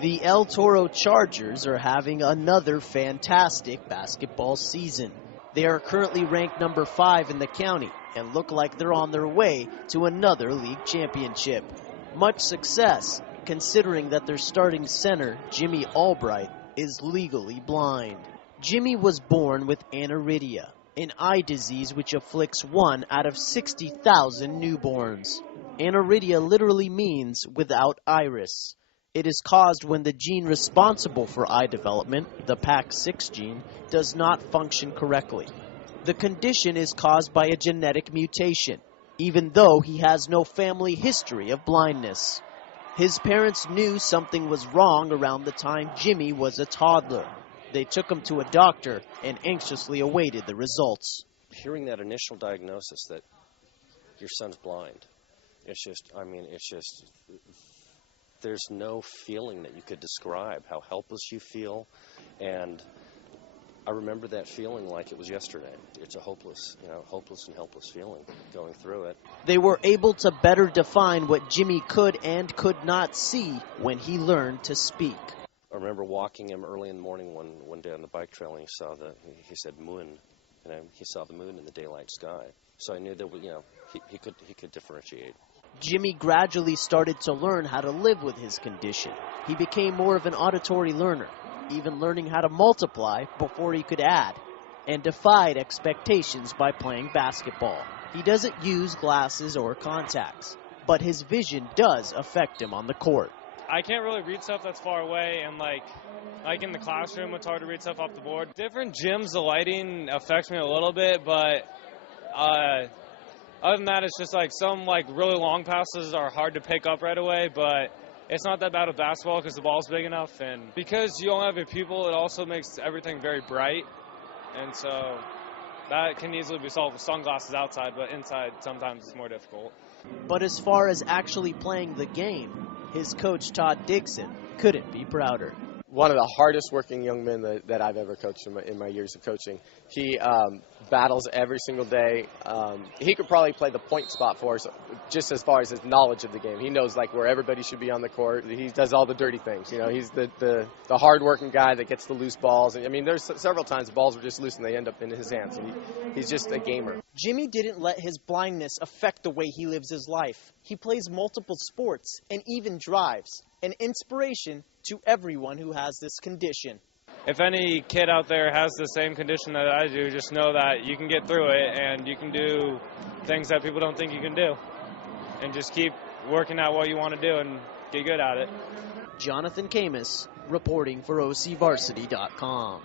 The El Toro Chargers are having another fantastic basketball season. They are currently ranked number 5 in the county and look like they're on their way to another league championship. Much success, considering that their starting center, Jimmy Albright, is legally blind. Jimmy was born with aniridia, an eye disease which afflicts 1 out of 60,000 newborns. Aniridia literally means without iris. It is caused when the gene responsible for eye development, the PAX6 gene, does not function correctly. The condition is caused by a genetic mutation, even though he has no family history of blindness. His parents knew something was wrong around the time Jimmy was a toddler. They took him to a doctor and anxiously awaited the results. Hearing that initial diagnosis that your son's blind, there's no feeling that you could describe how helpless you feel, and I remember that feeling like it was yesterday. It's a hopeless and helpless feeling going through it. They were able to better define what Jimmy could and could not see when he learned to speak. I remember walking him early in the morning one day on the bike trail, and he said moon, and he saw the moon in the daylight sky. So I knew that he could differentiate. Jimmy gradually started to learn how to live with his condition. He became more of an auditory learner, even learning how to multiply before he could add, and defied expectations by playing basketball. He doesn't use glasses or contacts, but his vision does affect him on the court. I can't really read stuff that's far away, and like in the classroom, it's hard to read stuff off the board. Different gyms, the lighting affects me a little bit, but other than that, it's just some really long passes are hard to pick up right away, but it's not that bad with basketball because the ball's big enough, and because you don't have a pupil, it also makes everything very bright, and so that can easily be solved with sunglasses outside, but inside sometimes it's more difficult. But as far as actually playing the game, his coach, Todd Dixon, couldn't be prouder. One of the hardest working young men that I've ever coached in my years of coaching. He battles every single day. He could probably play the point spot for us just as far as his knowledge of the game. He knows where everybody should be on the court. He does all the dirty things. He's the hard working guy that gets the loose balls. There's several times the balls were just loose and they end up in his hands. And he's just a gamer. Jimmy didn't let his blindness affect the way he lives his life. He plays multiple sports and even drives, an inspiration to everyone who has this condition. If any kid out there has the same condition that I do, just know that you can get through it and you can do things that people don't think you can do. And just keep working at what you want to do and get good at it. Jonathan Khamis, reporting for OCVarsity.com.